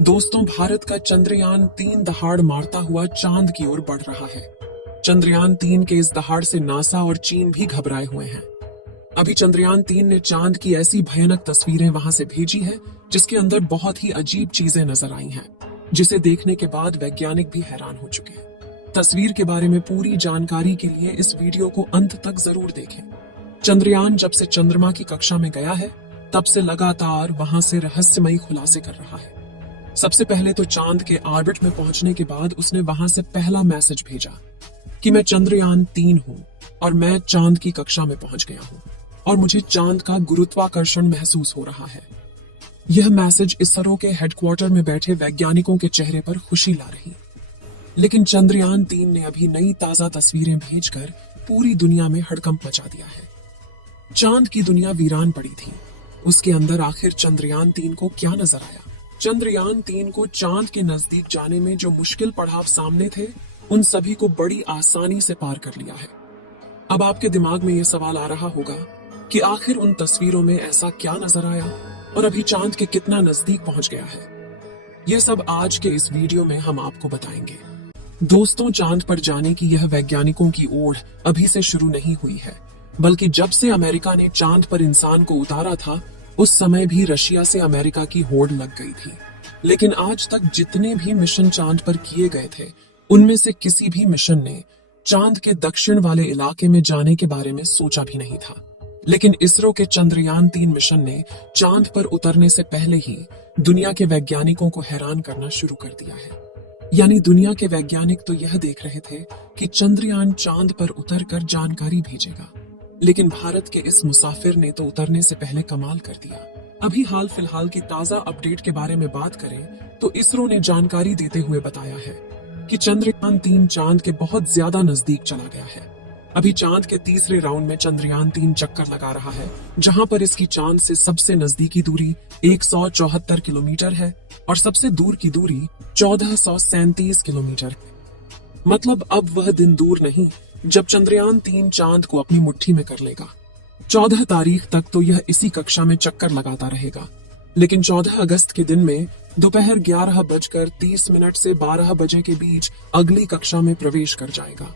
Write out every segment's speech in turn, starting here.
दोस्तों, भारत का चंद्रयान-3 दहाड़ मारता हुआ चांद की ओर बढ़ रहा है। चंद्रयान-3 के इस दहाड़ से नासा और चीन भी घबराए हुए हैं। अभी चंद्रयान-3 ने चांद की ऐसी भयानक तस्वीरें वहां से भेजी है, जिसके अंदर बहुत ही अजीब चीजें नजर आई हैं, जिसे देखने के बाद वैज्ञानिक भी हैरान हो चुके हैं। तस्वीर के बारे में पूरी जानकारी के लिए इस वीडियो को अंत तक जरूर देखें। चंद्रयान जब से चंद्रमा की कक्षा में गया है, तब से लगातार वहां से रहस्यमयी खुलासे कर रहा है। सबसे पहले तो चांद के ऑर्बिट में पहुंचने के बाद उसने वहां से पहला मैसेज भेजा कि मैं चंद्रयान-3 हूं और मैं चांद की कक्षा में पहुंच गया हूं और मुझे चांद का गुरुत्वाकर्षण महसूस हो रहा है। यह मैसेज इसरो के हेडक्वार्टर में बैठे वैज्ञानिकों के चेहरे पर खुशी ला रही। लेकिन चंद्रयान-3 ने अभी नई ताजा तस्वीरें भेजकर पूरी दुनिया में हड़कंप मचा दिया है। चांद की दुनिया वीरान पड़ी थी। उसके अंदर आखिर चंद्रयान-3 को क्या नजर आया? चंद्रयान-3 को चांद के नजदीक जाने में जो मुश्किल पड़ाव सामने थे, उन सभी को बड़ी आसानी से पार कर लिया है। अब आपके दिमाग में यह सवाल आ रहा होगा कि आखिर उन तस्वीरों में ऐसा क्या नजर आया और अभी चांद के कितना नजदीक पहुंच गया है। यह सब आज के इस वीडियो में हम आपको बताएंगे। दोस्तों, चांद पर जाने की यह वैज्ञानिकों की ओढ़ अभी से शुरू नहीं हुई है, बल्कि जब से अमेरिका ने चांद पर इंसान को उतारा था, उस समय भी रशिया से अमेरिका की होड़ लग गई थी। लेकिन आज तक जितने भी मिशन चांद पर किए गए थे, उनमें से किसी भी मिशन ने चांद के दक्षिण वाले इलाके में जाने के बारे में सोचा भी नहीं था। लेकिन इसरो के चंद्रयान-3 मिशन ने चांद पर उतरने से पहले ही दुनिया के वैज्ञानिकों को हैरान करना शुरू कर दिया है। यानी दुनिया के वैज्ञानिक तो यह देख रहे थे कि चंद्रयान चांद पर उतरकर जानकारी भेजेगा, लेकिन भारत के इस मुसाफिर ने तो उतरने से पहले कमाल कर दिया। अभी हाल फिलहाल की ताजा अपडेट के बारे में बात करें तो इसरो ने जानकारी देते हुए बताया है कि चंद्रयान-3 चांद के बहुत ज्यादा नजदीक चला गया है। अभी चांद के तीसरे राउंड में चंद्रयान-3 चक्कर लगा रहा है, जहां पर इसकी चांद से सबसे नजदीकी दूरी 174 किलोमीटर है और सबसे दूर की दूरी 1437 किलोमीटर है। मतलब अब वह दिन दूर नहीं जब चंद्रयान-3 चांद को अपनी मुट्ठी में कर लेगा। 14 तारीख तक तो यह इसी कक्षा में चक्कर लगाता रहेगा, लेकिन 14 अगस्त के दिन में दोपहर 11:30 से 12 बजे के बीच अगली कक्षा में प्रवेश कर जाएगा।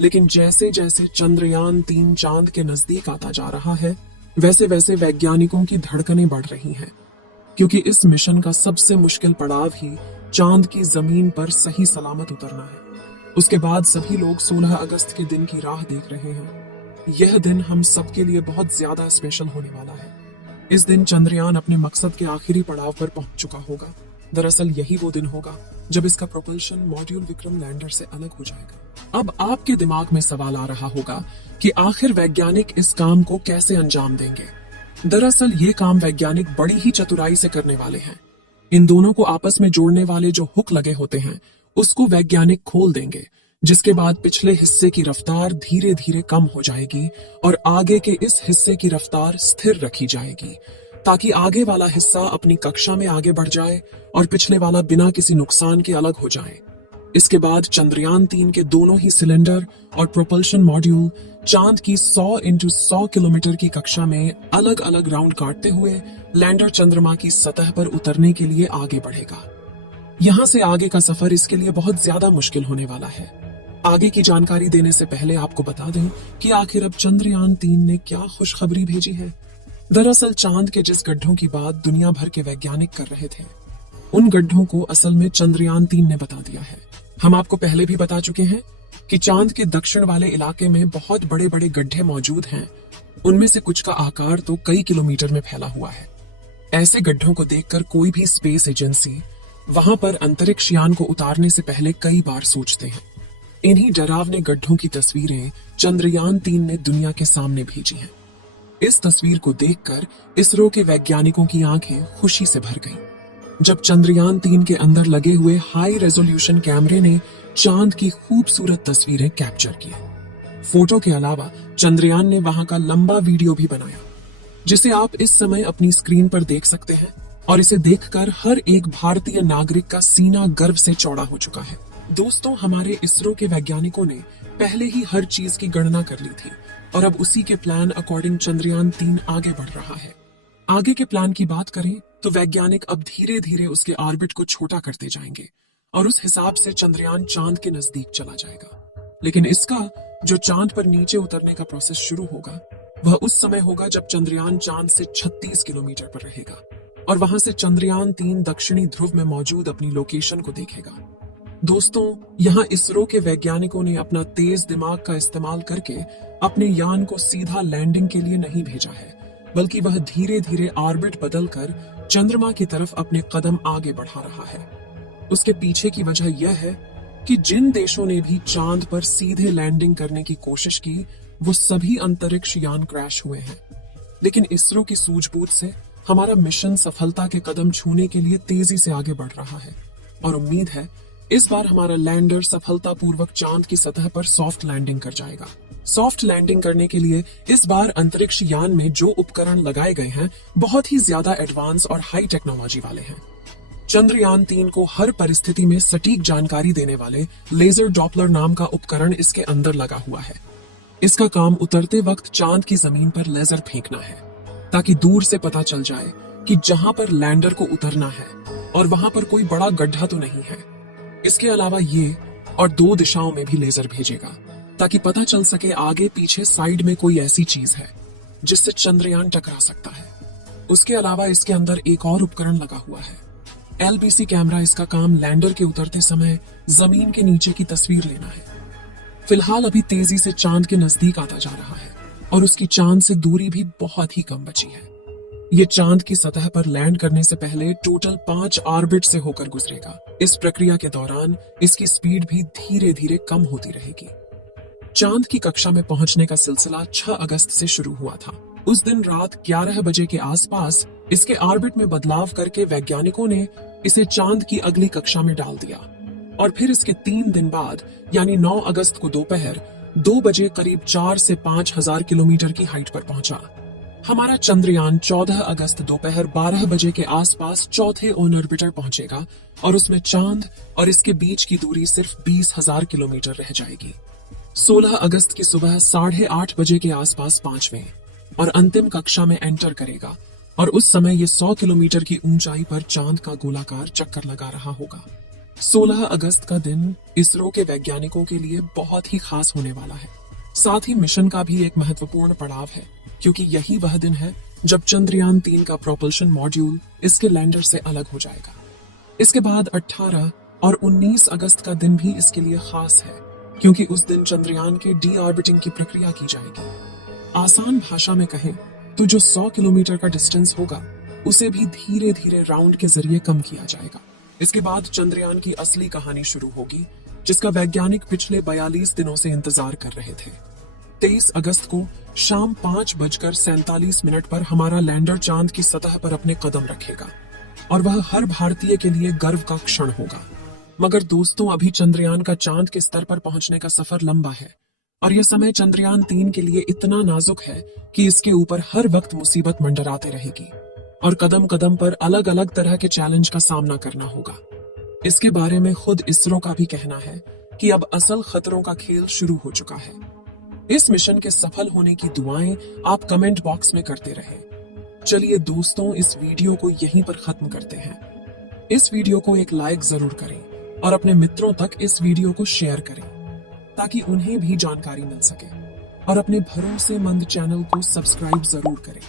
लेकिन जैसे जैसे चंद्रयान-3 चांद के नजदीक आता जा रहा है, वैसे वैसे वैज्ञानिकों की धड़कनें बढ़ रही हैं, क्योंकि इस मिशन का सबसे मुश्किल पड़ाव ही चांद की जमीन पर सही सलामत उतरना है। उसके बाद सभी लोग 16 अगस्त के दिन की राह देख रहे हैं। यह दिन हम सबके लिए बहुत ज्यादा स्पेशल होने वाला है। इस दिन चंद्रयान अपने मकसद के आखिरी पड़ाव पर पहुंच चुका होगा। दरअसल यही वो दिन होगा जब इसका प्रोपल्शन मॉड्यूल विक्रम लैंडर से अलग हो जाएगा। अब आपके दिमाग में सवाल आ रहा होगा कि आखिर वैज्ञानिक इस काम को कैसे अंजाम देंगे। दरअसल ये काम वैज्ञानिक बड़ी ही चतुराई से करने वाले हैं। इन दोनों को आपस में जोड़ने वाले जो हुक लगे होते हैं, उसको वैज्ञानिक खोल देंगे, जिसके बाद पिछले हिस्से की रफ्तार धीरे धीरे कम हो जाएगी और आगे के इस हिस्से की रफ्तार स्थिर रखी जाएगी, ताकि आगे वाला हिस्सा अपनी कक्षा में आगे बढ़ जाए और पिछले वाला बिना किसी नुकसान के अलग हो जाए। इसके बाद चंद्रयान-3 के दोनों ही सिलेंडर और प्रोपल्शन मॉड्यूल चांद की 100 × 100 किलोमीटर की कक्षा में अलग अलग राउंड काटते हुए लैंडर चंद्रमा की सतह पर उतरने के लिए आगे बढ़ेगा। यहाँ से आगे का सफर इसके लिए बहुत ज्यादा मुश्किल होने वाला है। आगे की जानकारी देने से पहले आपको बता दें कि आखिर अब चंद्रयान-3 ने क्या खुशखबरी भेजी है। दरअसल चांद के जिस गड्ढों की बात दुनिया भर के वैज्ञानिक कर रहे थे, उन गड्ढों को असल में चंद्रयान-3 ने बता दिया है। हम आपको पहले भी बता चुके हैं कि चांद के दक्षिण वाले इलाके में बहुत बड़े बड़े गड्ढे मौजूद हैं। उनमें से कुछ का आकार तो कई किलोमीटर में फैला हुआ है। ऐसे गड्ढों को देखकर कोई भी स्पेस एजेंसी वहां पर अंतरिक्ष यान को उतारने से पहले कई बार सोचते हैं। इन्हीं डरावने गड्ढों की तस्वीरें चंद्रयान-3 ने दुनिया के सामने भेजी हैं। इस तस्वीर को देखकर इसरो के वैज्ञानिकों की आंखें खुशी से भर गईं, जब चंद्रयान-3 के अंदर लगे हुए हाई रेजोल्यूशन कैमरे ने चांद की खूबसूरत तस्वीरें कैप्चर की। फोटो के अलावा चंद्रयान ने वहां का लंबा वीडियो भी बनाया, जिसे आप इस समय अपनी स्क्रीन पर देख सकते हैं, और इसे देखकर हर एक भारतीय नागरिक का सीना गर्व से चौड़ा हो चुका है। दोस्तों, हमारे इसरो के वैज्ञानिकों ने पहले ही हर चीज की गणना कर ली थी और अब उसी के प्लान अकॉर्डिंग चंद्रयान-3 आगे बढ़ रहा है। आगे के प्लान की बात करें तो वैज्ञानिक अब धीरे धीरे उसके ऑर्बिट को छोटा करते जाएंगे और उस हिसाब से चंद्रयान चांद के नजदीक चला जाएगा। लेकिन इसका जो चांद पर नीचे उतरने का प्रोसेस शुरू होगा वह उस समय होगा जब चंद्रयान चांद से 36 किलोमीटर पर रहेगा और वहां से चंद्रयान 3 दक्षिणी ध्रुव में मौजूद अपनी लोकेशन को देखेगा। दोस्तों, यहाँ इसरो के वैज्ञानिकों ने अपना तेज दिमाग का इस्तेमाल करके अपने यान को सीधा लैंडिंग के लिए नहीं भेजा है, बल्कि वह धीरे धीरे ऑर्बिट बदलकर चंद्रमा की तरफ अपने कदम आगे बढ़ा रहा है। उसके पीछे की वजह यह है कि जिन देशों ने भी चांद पर सीधे लैंडिंग करने की कोशिश की वो सभी अंतरिक्ष यान क्रैश हुए हैं। लेकिन इसरो की सूझबूझ से हमारा मिशन सफलता के कदम छूने के लिए तेजी से आगे बढ़ रहा है और उम्मीद है इस बार हमारा लैंडर सफलतापूर्वक चांद की सतह पर सॉफ्ट लैंडिंग कर जाएगा। सॉफ्ट लैंडिंग करने के लिए इस बार अंतरिक्ष यान में जो उपकरण लगाए गए हैं बहुत ही ज्यादा एडवांस और हाई टेक्नोलॉजी वाले हैं। चंद्रयान 3 को हर परिस्थिति में सटीक जानकारी देने वाले लेजर डॉपलर नाम का उपकरण इसके अंदर लगा हुआ है। इसका काम उतरते वक्त चांद की जमीन पर लेजर फेंकना है ताकि दूर से पता चल जाए कि जहां पर लैंडर को उतरना है और वहां पर कोई बड़ा गड्ढा तो नहीं है। इसके अलावा ये और 2 दिशाओं में भी लेजर भेजेगा ताकि पता चल सके आगे पीछे साइड में कोई ऐसी चीज है जिससे चंद्रयान टकरा सकता है। उसके अलावा इसके अंदर एक और उपकरण लगा हुआ है। LBC camera. इसका काम लैंडर के उतरते समय जमीन के नीचे की तस्वीर लेना है। फिलहाल अभी तेजी से चांद के नजदीक आता जा रहा है और उसकी चांद से दूरी भी बहुत ही कम बची है। ये चांद की सतह पर लैंड करने से पहले टोटल 5 ऑर्बिट से होकर गुजरेगा। इस प्रक्रिया के दौरान इसकी स्पीड भी धीरे धीरे कम होती रहेगी। चांद की कक्षा में पहुंचने का सिलसिला 6 अगस्त से शुरू हुआ था। उस दिन रात 11 बजे के आसपास इसके ऑर्बिट में बदलाव करके वैज्ञानिकों ने इसे चांद की अगली कक्षा में डाल दिया और फिर इसके 3 दिन बाद यानी 9 अगस्त को दोपहर 2 बजे करीब 4 से 5 हजार किलोमीटर की हाइट पर पहुंचा। हमारा चंद्रयान 14 अगस्त दोपहर 12 बजे के आसपास चौथे ऑन ऑर्बिटर पहुंचेगा और उसमें चांद और इसके बीच की दूरी सिर्फ 20,000 किलोमीटर रह जाएगी। 16 अगस्त की सुबह 8:30 बजे के आसपास 5वें और अंतिम कक्षा में एंटर करेगा और उस समय ये 100 किलोमीटर की ऊंचाई पर चांद का गोलाकार चक्कर लगा रहा होगा। 16 अगस्त का दिन इसरो के वैज्ञानिकों के लिए बहुत ही खास होने वाला है। साथ ही मिशन का भी एक महत्वपूर्ण पड़ाव है क्योंकि यही वह दिन है जब चंद्रयान 3 का प्रोपल्शन मॉड्यूल इसके लैंडर से अलग हो जाएगा। इसके बाद 18 और 19 अगस्त का दिन भी इसके लिए खास है क्योंकि उस दिन चंद्रयान के डी ऑर्बिटिंग की प्रक्रिया की जाएगी। आसान भाषा में कहें तो जो 100 किलोमीटर का डिस्टेंस होगा उसे भी धीरे धीरे राउंड के जरिए कम किया जाएगा। इसके बाद चंद्रयान की असली कहानी शुरू होगी जिसका वैज्ञानिक पिछले 42 दिनों से इंतजार कर रहे थे। 23 अगस्त को शाम 5:47 पर हमारा लैंडर चांद की सतह पर अपने कदम रखेगा और वह हर भारतीय के लिए गर्व का क्षण होगा। मगर दोस्तों, अभी चंद्रयान का चांद के स्तर पर पहुंचने का सफर लंबा है और यह समय चंद्रयान 3 के लिए इतना नाजुक है कि इसके ऊपर हर वक्त मुसीबत मंडराते रहेगी और कदम कदम पर अलग अलग तरह के चैलेंज का सामना करना होगा। इसके बारे में खुद इसरो का भी कहना है कि अब असल खतरों का खेल शुरू हो चुका है। इस मिशन के सफल होने की दुआएं आप कमेंट बॉक्स में करते रहें। चलिए दोस्तों, इस वीडियो को यहीं पर खत्म करते हैं। इस वीडियो को एक लाइक जरूर करें और अपने मित्रों तक इस वीडियो को शेयर करें ताकि उन्हें भी जानकारी मिल सके और अपने भरोसेमंद चैनल को सब्सक्राइब जरूर करें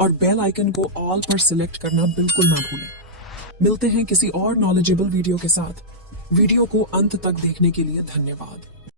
और बेल आइकन को ऑल पर सिलेक्ट करना बिल्कुल ना भूलें। मिलते हैं किसी और नॉलेजेबल वीडियो के साथ। वीडियो को अंत तक देखने के लिए धन्यवाद।